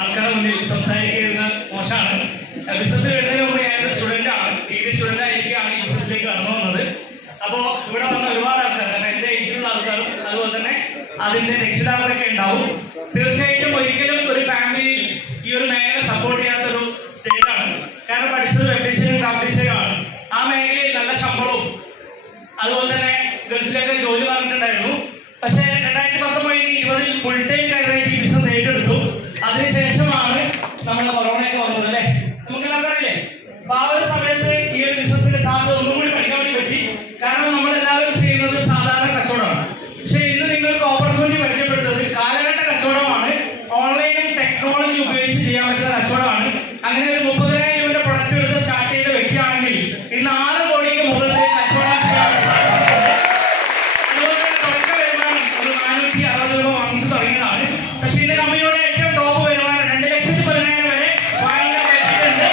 ആൾക്കാരുടെ മുന്നിൽ സംസാരിക്കുന്ന മോശമാണ്. ബിസിനസ് വരുന്നതിന് മുമ്പ് ഞാനൊരു സ്റ്റുഡൻ്റ് ആണ്, ഡിഗ്രി സ്റ്റുഡൻ്റ് ആയിരിക്കുകയാണ് ഈ ബിസിനസ്സിലേക്ക് കടന്നു വന്നത്. അപ്പോൾ ഇവിടെ വന്ന ഒരുപാട് ആൾക്കാർ, കാരണം എൻ്റെ ഏജിലുള്ള ആൾക്കാരും അതുപോലെ തന്നെ അതിൻ്റെ രക്ഷിതാക്കളൊക്കെ ഉണ്ടാവും. തീർച്ചയായിട്ടും ഒരിക്കലും ഒരു ഫാമിലി ഈ ഒരു മേഖല സപ്പോർട്ട് ചെയ്യാത്തൊരു സ്റ്റേജാണ്. കാരണം പഠിച്ചത് വെബ്ഡിസൈനും ക്രാഫ്റ്റ് ഡിസൈനും ആണ്. ആ മേഖലയിൽ നല്ല ശമ്പളവും അതുപോലെ തന്നെ ഗൾഫിലേക്ക് ജോലി പറഞ്ഞിട്ടുണ്ടായിരുന്നു. പക്ഷേ 2019-20 ഫുൾ ടൈം കാര്യമായിട്ട് ഈ ബിസിനസ് ഏറ്റെടുത്തു. അതിനുശേഷമാണ് നമ്മൾ കൊറോണയൊക്കെ വന്നത് അല്ലേ, നമുക്ക് അറിയില്ലേ. അപ്പൊ ആ ഒരു സമയത്ത് ഈ ഒരു ബിസിനസിന്റെ സാധ്യത ഒന്നും കൂടി പഠിക്കാൻ വേണ്ടി പറ്റി. കാരണം നമ്മളെല്ലാവരും ചെയ്യുന്നത് സാധാരണ കച്ചവടമാണ്. പക്ഷെ ഇന്ന് നിങ്ങൾക്ക് ഓപ്പർച്യൂണിറ്റി പരിചയപ്പെടുന്നത് കാലഘട്ട കച്ചവടമാണ്. ഓൺലൈനും ടെക്നോളജി ഉപയോഗിച്ച് ചെയ്യാൻ പറ്റുന്ന കച്ചവടമാണ്. അങ്ങനെ ഒരു 30,000 രൂപയുടെ പ്രൊഡക്റ്റ് എടുത്ത് സ്റ്റാർട്ട് ചെയ്ത വ്യക്തിയാണെങ്കിൽ ഇന്ന് 6 കോടിക്ക് മുകളിൽ കച്ചവടം ചെയ്യാൻ തുടങ്ങിയതാണ്. പക്ഷെ ഇതിന്റെ കമ്പനിയുടെ ഏറ്റവും ടോപ്പ് വരുമാനം 2,10,000 വരെ വാങ്ങിക്കാൻ പറ്റിയിട്ടുണ്ട്.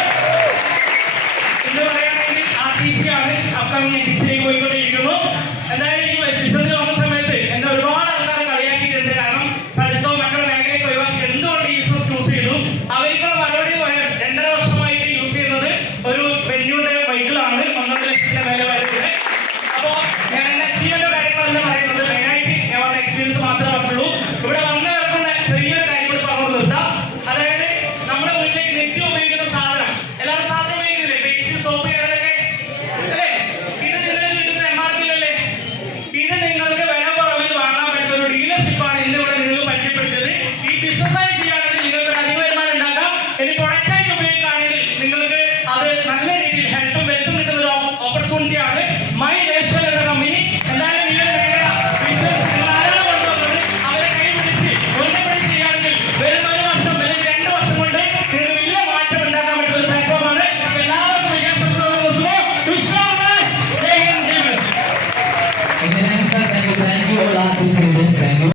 എന്ന് പറയുകയാണെങ്കിൽ RTC ആണ് അപ്കമിങ് NTCയിലേക്ക് പോയിക്കൊണ്ടിരിക്കുന്നു. എന്തായാലും ഈ ബിസിനസ് വന്ന സമയത്ത് എന്നെ ഒരുപാട് ആൾക്കാർ കളിയാക്കിയിട്ടുണ്ട്. കാരണം പഠിത്തവും മറ്റുള്ള മേഖലയൊക്കെ ഒഴിവാക്കി എന്തുകൊണ്ട് ഈ ബിസിനസ് ചൂസ് ചെയ്തു. അവർക്കുള്ള മറുപടി പറയാം. 2.5 വർഷമായിട്ട് യൂസ് ചെയ്യുന്നത് ഒരു വെന്യൂടെ ബൈക്കിലാണ് 1.5 ലക്ഷത്തിന്റെ മേലെ വരുന്നത്. അപ്പോൾ ഞാൻ എന്റെ അച്ചീവ്മെന്റ് കാര്യങ്ങളല്ല പറയുന്നത്, മെയിനായിട്ട് ഞാൻ പറഞ്ഞ എക്സ്പീരിയൻസ് മാത്രമേ പറഞ്ഞുള്ളൂ. ഇവിടെ വന്നവർക്കുള്ള ചെറിയൊരു കാര്യം കൂടി പറഞ്ഞു നിർത്താം. അതായത് നമ്മുടെ വീട്ടിലേക്ക് നിത്യം ഉപയോഗിക്കുന്ന സാധനം, എല്ലാവരും സാധനം ഉപയോഗിക്കുന്നില്ലേ, പേസ്റ്റ്, സോപ്പ്, അതൊക്കെ അല്ലേ. ഇത് നിങ്ങൾക്ക് കിട്ടുന്ന MRP അല്ലേ. ഇത് നിങ്ങൾക്ക് വില കുറവിൽ വാങ്ങാൻ പറ്റുന്ന ഒരു ഡീലർഷിപ്പാണ് ഇന്ന് ഇവിടെ നിങ്ങൾക്ക് പരിചയപ്പെടുത്തിയത്. ഈ ബിസിനസ്സായി ചെയ്യുകയാണെങ്കിൽ നിങ്ങൾക്ക് അധിക വരുമാനം ഉണ്ടാക്കാം. ഇനി പ്രൊഡക്റ്റായിട്ട് ഉപയോഗിക്കുകയാണെങ്കിൽ നിങ്ങൾക്ക് അത് നല്ല രീതിയിൽ ഹെൽത്തും വെൽത്തും കിട്ടുന്ന ഒരു ഓപ്പർച്യൂണിറ്റിയാണ്. മൈ